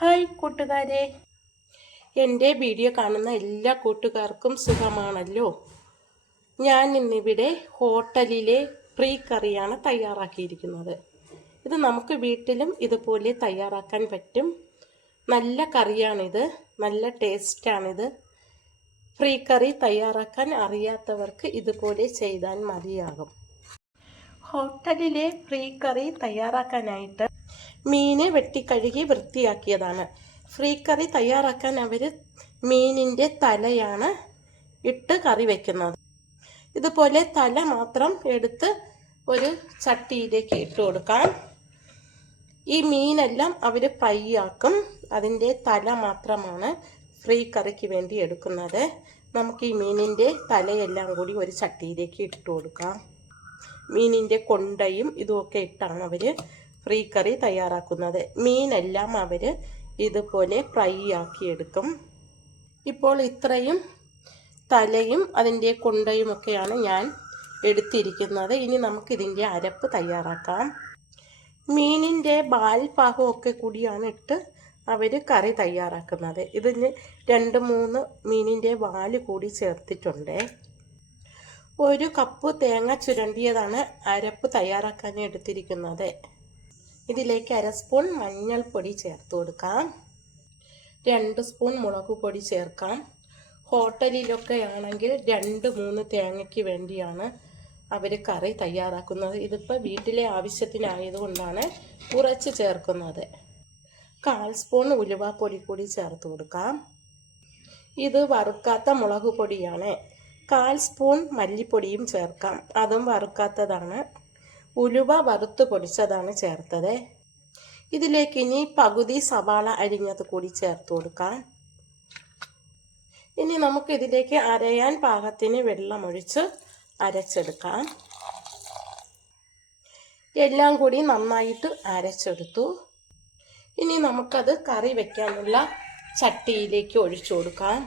Hi കൂട്ടുകാരെ, എൻ്റെ video കാണുന്ന എല്ലാ കൂട്ടുകാർക്കും സുഖമാണല്ലോ. ഞാൻ ഇന്നിവിടെ ഹോട്ടലിലെ ഫ്രീ കറിയാണ് തയ്യാറാക്കിയിരിക്കുന്നത്. ഇത് നമുക്ക് വീട്ടിലും ഇതുപോലെ തയ്യാറാക്കാൻ പറ്റും. നല്ല കറിയാണിത്, നല്ല ടേസ്റ്റാണിത്. ഫ്രീ കറി തയ്യാറാക്കാൻ അറിയാത്തവർക്ക് ഇതുപോലെ ചെയ്താൽ മതിയാകും. ഹോട്ടലിലെ ഫ്രീ കറി തയ്യാറാക്കാനായിട്ട് മീന് വെട്ടിക്കഴുകി വൃത്തിയാക്കിയതാണ്. ഫ്രീ കറി തയ്യാറാക്കാൻ അവർ മീനിൻ്റെ തലയാണ് ഇട്ട് കറി വയ്ക്കുന്നത്. ഇതുപോലെ തല മാത്രം എടുത്ത് ഒരു ചട്ടിയിലേക്ക് ഇട്ട് കൊടുക്കാം. ഈ മീനെല്ലാം അവർ ഫ്രൈ ആക്കും. അതിൻ്റെ തല മാത്രമാണ് ഫ്രീ കറിക്ക് വേണ്ടി എടുക്കുന്നത്. നമുക്ക് ഈ മീനിൻ്റെ തലയെല്ലാം കൂടി ഒരു ചട്ടിയിലേക്ക് ഇട്ട് കൊടുക്കാം. മീനിൻ്റെ കൊണ്ടയും ഇതുമൊക്കെ ഇട്ടാണ് അവർ ഫ്രീ കറി തയ്യാറാക്കുന്നത്. മീനെല്ലാം അവർ ഇതുപോലെ ഫ്രൈ ആക്കിയെടുക്കും. ഇപ്പോൾ ഇത്രയും തലയും അതിൻ്റെ കൊണ്ടയുമൊക്കെയാണ് ഞാൻ എടുത്തിരിക്കുന്നത്. ഇനി നമുക്കിതിൻ്റെ അരപ്പ് തയ്യാറാക്കാം. മീനിൻ്റെ ഭാഗമൊക്കെ കൂടിയാണ് ഇട്ട് അവർ കറി തയ്യാറാക്കുന്നത്. ഇതിന് 2-3 മീനിൻ്റെ വാല് കൂടി ചേർത്തിട്ടുണ്ട്. 1 കപ്പ് തേങ്ങ ചുരണ്ടിയതാണ് അരപ്പ് തയ്യാറാക്കാൻ എടുത്തിരിക്കുന്നത്. ഇതിലേക്ക് 1/2 സ്പൂൺ മഞ്ഞൾപ്പൊടി ചേർത്ത് കൊടുക്കാം. 2 സ്പൂൺ മുളക് പൊടി ചേർക്കാം. ഹോട്ടലിലൊക്കെ ആണെങ്കിൽ 2-3 തേങ്ങയ്ക്ക് വേണ്ടിയാണ് അവർ കറി തയ്യാറാക്കുന്നത്. ഇതിപ്പോൾ വീട്ടിലെ ആവശ്യത്തിനായതുകൊണ്ടാണ് കുറച്ച് ചേർക്കുന്നത്. 1/4 സ്പൂൺ ഉലുവാപ്പൊടി കൂടി ചേർത്ത് കൊടുക്കാം. ഇത് വറുക്കാത്ത മുളക് പൊടിയാണ്. 1/4 സ്പൂൺ മല്ലിപ്പൊടിയും ചേർക്കാം. അതും വറുക്കാത്തതാണ്. ഉലുവ വറുത്ത് പൊടിച്ചതാണ് ചേർത്തത്. ഇതിലേക്ക് ഇനി പകുതി സവാള അരിഞ്ഞത് കൂടി ചേർത്ത് കൊടുക്കാം. ഇനി നമുക്ക് ഇതിലേക്ക് അരയാൻ പാകത്തിന് വെള്ളമൊഴിച്ച് അരച്ചെടുക്കാം. എല്ലാം കൂടി നന്നായിട്ട് അരച്ചെടുത്തു. ഇനി നമുക്കത് കറി വെക്കാനുള്ള ചട്ടിയിലേക്ക് ഒഴിച്ചു കൊടുക്കാം.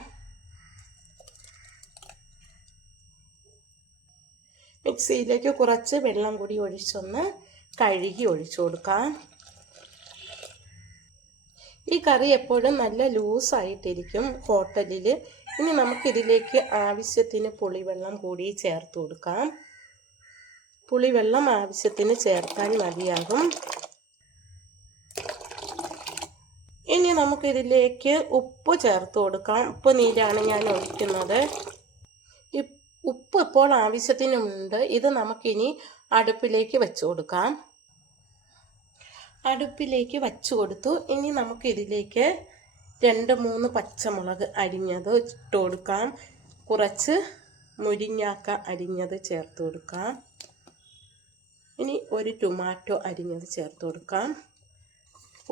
മിക്സിയിലേക്ക് കുറച്ച് വെള്ളം കൂടി ഒഴിച്ചൊന്ന് കഴുകി ഒഴിച്ചു കൊടുക്കാം. ഈ കറി എപ്പോഴും നല്ല ലൂസായിട്ടിരിക്കും ഹോട്ടലിൽ. ഇനി നമുക്കിതിലേക്ക് ആവശ്യത്തിന് പുളിവെള്ളം കൂടി ചേർത്ത് കൊടുക്കാം. പുളിവെള്ളം ആവശ്യത്തിന് ചേർത്താൽ മതിയാകും. ഇനി നമുക്കിതിലേക്ക് ഉപ്പ് ചേർത്ത് കൊടുക്കാം. ഉപ്പ് നീരാണ് ഞാൻ ഒഴിക്കുന്നത്. ഉപ്പ് ഇപ്പോൾ ആവശ്യത്തിനുണ്ട്. ഇത് നമുക്കിനി അടുപ്പിലേക്ക് വെച്ച് കൊടുക്കാം. അടുപ്പിലേക്ക് വച്ചു കൊടുത്തു. ഇനി നമുക്കിതിലേക്ക് 2-3 പച്ചമുളക് അരിഞ്ഞത് ഇട്ട് കൊടുക്കാം. കുറച്ച് മുരിങ്ങാക്ക അരിഞ്ഞത് ചേർത്ത് കൊടുക്കാം. ഇനി 1 ടൊമാറ്റോ അരിഞ്ഞത് ചേർത്ത് കൊടുക്കാം.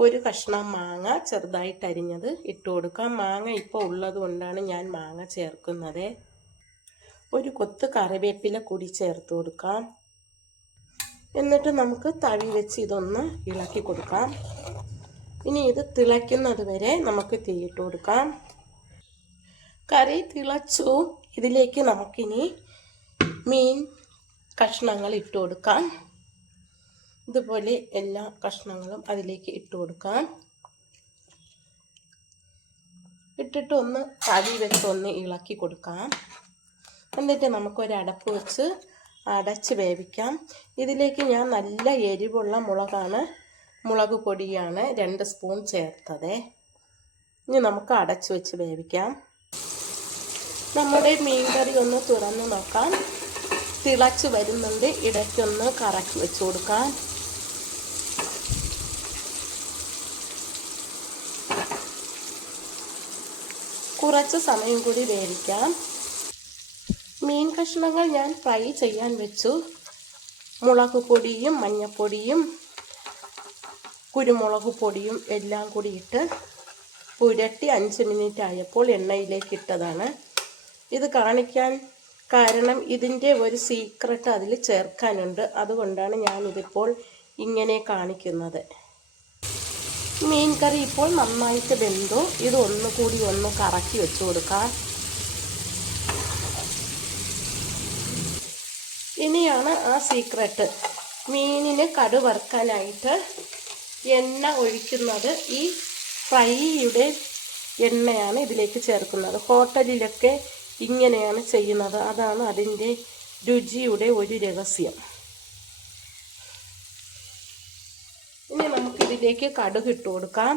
1 കഷ്ണം മാങ്ങ ചെറുതായിട്ട് അരിഞ്ഞത് ഇട്ട് കൊടുക്കാം. മാങ്ങ ഇപ്പോൾ ഉള്ളത് കൊണ്ടാണ് ഞാൻ മാങ്ങ ചേർക്കുന്നത്. 1 കൊത്ത് കറിവേപ്പില കൂടി ചേർത്ത് കൊടുക്കാം. എന്നിട്ട് നമുക്ക് തവി വെച്ച് ഇതൊന്ന് ഇളക്കി കൊടുക്കാം. ഇനി ഇത് തിളയ്ക്കുന്നത് വരെ നമുക്ക് തീയിട്ട് കൊടുക്കാം. കറി തിളച്ചു. ഇതിലേക്ക് നമുക്കിനി മീൻ കഷ്ണങ്ങൾ ഇട്ട് കൊടുക്കാം. ഇതുപോലെ എല്ലാ കഷ്ണങ്ങളും അതിലേക്ക് ഇട്ട് കൊടുക്കാം. ഇട്ടിട്ട് ഒന്ന് തവി വെച്ച് ഒന്ന് ഇളക്കി കൊടുക്കാം. എന്നിട്ട് നമുക്കൊരു അടപ്പ് വെച്ച് അടച്ച് വേവിക്കാം. ഇതിലേക്ക് ഞാൻ നല്ല എരിവുള്ള മുളക് പൊടിയാണ് 2 സ്പൂൺ ചേർത്തത്. ഇനി നമുക്ക് അടച്ച് വെച്ച് വേവിക്കാം. നമ്മുടെ മീൻ കറി ഒന്ന് തുറന്ന് നോക്കാം. തിളച്ച് വരുന്നുണ്ട്. ഇടയ്ക്കൊന്ന് കറക്കി വെച്ച് കൊടുക്കാം. കുറച്ച് സമയം കൂടി വേവിക്കാം. മീൻ കഷ്ണങ്ങൾ ഞാൻ ഫ്രൈ ചെയ്യാൻ വെച്ചു. മുളക് പൊടിയും മഞ്ഞൾപ്പൊടിയും കുരുമുളക് പൊടിയും എല്ലാം കൂടി ഇട്ട് പുരട്ടി 5 മിനിറ്റ് ആയപ്പോൾ എണ്ണയിലേക്ക് ഇട്ടതാണ്. ഇത് കാണിക്കാൻ കാരണം ഇതിൻ്റെ ഒരു സീക്രട്ട് അതിൽ ചേർക്കാനുണ്ട്. അതുകൊണ്ടാണ് ഞാനിതിപ്പോൾ ഇങ്ങനെ കാണിക്കുന്നത്. മീൻ കറി ഇപ്പോൾ നന്നായിട്ട് വെന്തു. ഇത് ഒന്നുകൂടി ഒന്ന് കറക്കി വെച്ച് കൊടുക്കാം. ഇനിയാണ് ആ സീക്രട്ട്. മീനിന് കടു വറുക്കാനായിട്ട് എണ്ണ ഒഴിക്കുന്നത് ഈ ഫ്രൈയുടെ എണ്ണയാണ് ഇതിലേക്ക് ചേർക്കുന്നത്. ഹോട്ടലിലൊക്കെ ഇങ്ങനെയാണ് ചെയ്യുന്നത്. അതാണ് അതിൻ്റെ രുചിയുടെ ഒരു രഹസ്യം. ഇനി നമുക്കിതിലേക്ക് കടുക് ഇട്ട് കൊടുക്കാം.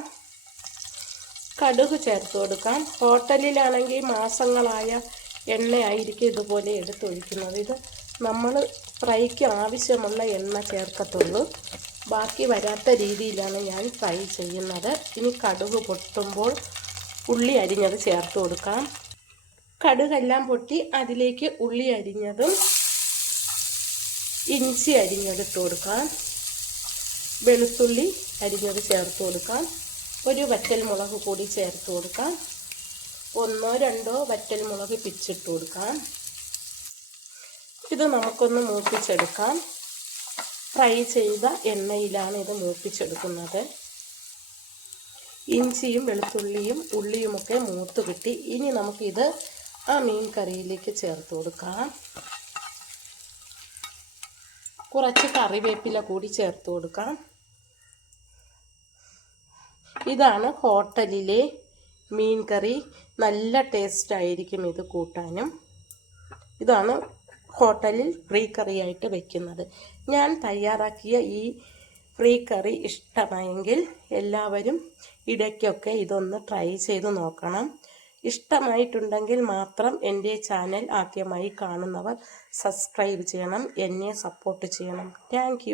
കടുക് ചേർത്ത് കൊടുക്കാം. ഹോട്ടലിലാണെങ്കിൽ മാസങ്ങളായ എണ്ണയായിരിക്കും ഇതുപോലെ എടുത്തൊഴിക്കുന്നത്. ഇത് നമ്മൾ ഫ്രൈക്ക് ആവശ്യമുള്ള എണ്ണ ചേർക്കത്തുള്ളൂ. ബാക്കി വരാത്ത രീതിയിലാണ് ഞാൻ ഫ്രൈ ചെയ്യുന്നത്. ഇനി കടുക് പൊട്ടുമ്പോൾ ഉള്ളി അരിഞ്ഞത് ചേർത്ത് കൊടുക്കാം. കടുകെല്ലാം പൊട്ടി അതിലേക്ക് ഉള്ളി അരിഞ്ഞതും ഇഞ്ചി അരിഞ്ഞതിട്ട് കൊടുക്കാം. വെളുത്തുള്ളി അരിഞ്ഞത് ചേർത്ത് കൊടുക്കാം. ഒരു വറ്റൽമുളക് കൂടി ചേർത്ത് കൊടുക്കാം. 1-2 വറ്റൽമുളക് പിച്ചിട്ട് കൊടുക്കാം. ഇത് നമുക്കൊന്ന് മൂപ്പിച്ചെടുക്കാം. ഫ്രൈ ചെയ്ത എണ്ണയിലാണ് ഇത് മൂപ്പിച്ചെടുക്കുന്നത്. ഇഞ്ചിയും വെളുത്തുള്ളിയും ഉള്ളിയുമൊക്കെ മൂത്ത് കിട്ടി. ഇനി നമുക്കിത് ആ മീൻ കറിയിലേക്ക് ചേർത്ത് കൊടുക്കാം. കുറച്ച് കറിവേപ്പില കൂടി ചേർത്ത് കൊടുക്കാം. ഇതാണ് ഹോട്ടലിലെ മീൻ കറി. നല്ല ടേസ്റ്റ് ആയിരിക്കും ഇത് കൂട്ടാനും. ഇതാണ് ഹോട്ടലിൽ ഫ്രീ കറിയായിട്ട് വെക്കുന്നത്. ഞാൻ തയ്യാറാക്കിയ ഈ ഫ്രീ കറി ഇഷ്ടമായെങ്കിൽ എല്ലാവരും ഇടയ്ക്കൊക്കെ ഇതൊന്ന് ട്രൈ ചെയ്ത് നോക്കണം. ഇഷ്ടമായിട്ടുണ്ടെങ്കിൽ മാത്രം എൻ്റെ ചാനൽ ആദ്യമായി കാണുന്നവർ സബ്സ്ക്രൈബ് ചെയ്യണം, എന്നെ സപ്പോർട്ട് ചെയ്യണം. താങ്ക്